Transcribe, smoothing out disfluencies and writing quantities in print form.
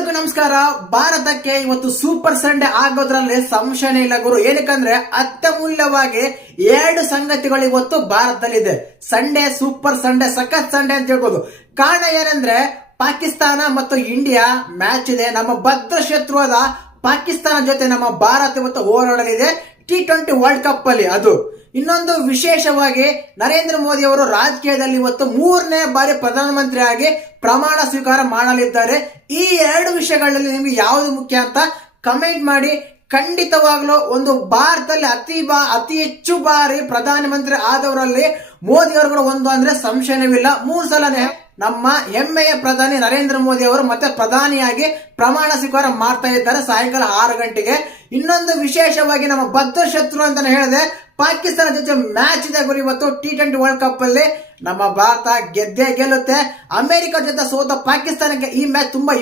ಎಲ್ಲರಿಗೂ ನಮಸ್ಕಾರ. ಭಾರತಕ್ಕೆ ಇವತ್ತು ಸೂಪರ್ ಸಂಡೇ ಆಗೋದ್ರಲ್ಲಿ ಸಂಶಯನೇ ಇಲ್ಲ ಗುರು. ಏನಕ್ಕಂದ್ರೆ ಅತ್ಯಮೂಲ್ಯವಾಗಿ 2 ಸಂಗತಿಗಳು ಇವತ್ತು ಭಾರತದಲ್ಲಿದೆ. ಸಂಡೇ, ಸೂಪರ್ ಸಂಡೇ, ಸಖತ್ ಸಂಡೇ ಅಂತ ಹೇಳ್ಬೋದು. ಕಾರಣ ಏನಂದ್ರೆ ಪಾಕಿಸ್ತಾನ ಮತ್ತು ಇಂಡಿಯಾ ಮ್ಯಾಚ್ ಇದೆ. ನಮ್ಮ ಭದ್ರ ಶತ್ರುವಾದ ಪಾಕಿಸ್ತಾನ ಜೊತೆ ನಮ್ಮ ಭಾರತ ಇವತ್ತು ಹೋರಾಡಲಿದೆ T20 ವರ್ಲ್ಡ್ ಕಪ್ ಅಲ್ಲಿ. ಅದು ಇನ್ನೊಂದು ವಿಶೇಷವಾಗಿ ನರೇಂದ್ರ ಮೋದಿ ಅವರು ರಾಜಕೀಯದಲ್ಲಿ ಇವತ್ತು 3ನೇ ಬಾರಿ ಪ್ರಧಾನಮಂತ್ರಿ ಆಗಿ ಪ್ರಮಾಣ ಸ್ವೀಕಾರ ಮಾಡಲಿದ್ದಾರೆ. ಈ 2 ವಿಷಯಗಳಲ್ಲಿ ನಿಮ್ಗೆ ಯಾವುದು ಮುಖ್ಯ ಅಂತ ಕಮೆಂಟ್ ಮಾಡಿ. ಖಂಡಿತವಾಗ್ಲೂ ಒಂದು ಭಾರತದಲ್ಲಿ ಅತಿ ಹೆಚ್ಚು ಬಾರಿ ಪ್ರಧಾನಮಂತ್ರಿ ಆದವರಲ್ಲಿ ಮೋದಿ ಅವರು ಕೂಡ ಒಂದು ಅಂದ್ರೆ ಸಂಶಯವಿಲ್ಲ. 3 ಸಲನೇ ನಮ್ಮ ಹೆಮ್ಮೆಯ ಪ್ರಧಾನಿ ನರೇಂದ್ರ ಮೋದಿ ಅವರು ಮತ್ತೆ ಪ್ರಧಾನಿಯಾಗಿ ಪ್ರಮಾಣ ಸ್ವೀಕಾರ ಮಾಡ್ತಾ ಇದ್ದಾರೆ ಸಾಯಂಕಾಲ 6 ಗಂಟೆಗೆ. ಇನ್ನೊಂದು ವಿಶೇಷವಾಗಿ ನಮ್ಮ ಭದ್ರ ಶತ್ರು ಅಂತಾನೆ ಹೇಳಿದೆ ಪಾಕಿಸ್ತಾನ ಜೊತೆ ಮ್ಯಾಚ್ ಇದೆ ಗುರು ಇವತ್ತು T20 ವರ್ಲ್ಡ್ ಕಪ್ ಅಲ್ಲಿ. ನಮ್ಮ ಭಾರತ ಗೆದ್ದೇ ಗೆಲ್ಲುತ್ತೆ. ಅಮೆರಿಕ ಜೊತೆ ಸೋತ ಪಾಕಿಸ್ತಾನಕ್ಕೆ ಈ ಮ್ಯಾಚ್ ತುಂಬಾ